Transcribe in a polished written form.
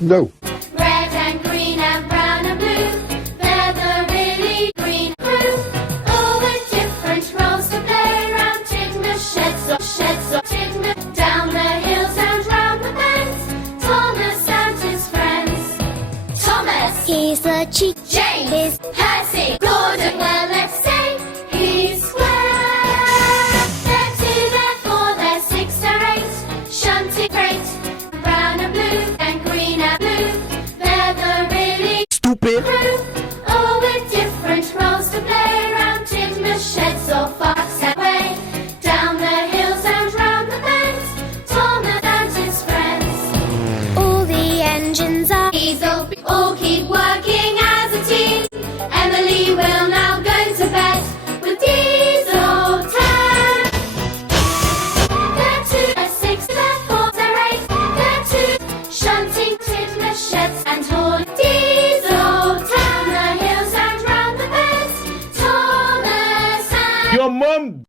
No. Red and green and brown and blue, they're the really green crew. All with different roles to play around Tigner sheds or Tigner. Down the hills and round the bends, Thomas and his friends. Thomas, He's the chief. James, Percy, Gordon, well let's say he's square. They're 2, they're 4, they're 6 or 8, shunting great. Brown and blue and green and blue, they're the really Stupid. crew. All with different roles to play around Tigner sheds or fox and way. Down the hills and round the bends, Thomas and his friends. All the engines are. These all keep working as a team. Emily will now go to bed with Diesel 10. They're 2, they're 6, they're 4, they're 8, they're 2, shunting Tigner sheds and haul Diesel 10. The hills and round the bends, Thomas and Your mom